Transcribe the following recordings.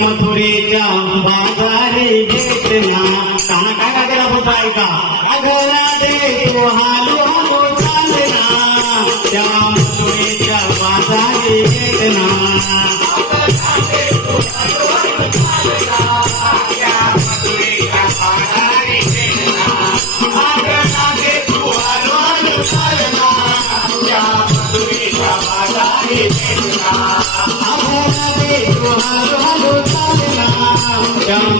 মথুরে যাও বাজারে যেতে না কানা কাকা দেখাবো তাই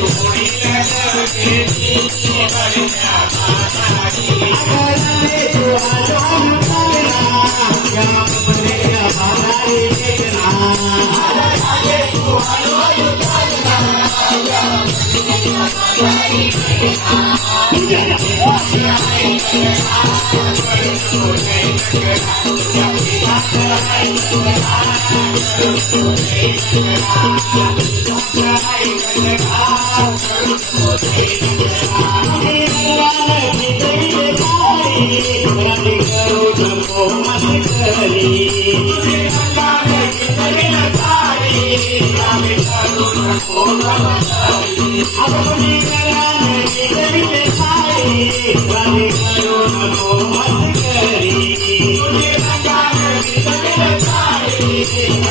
जोडीला I'm I'm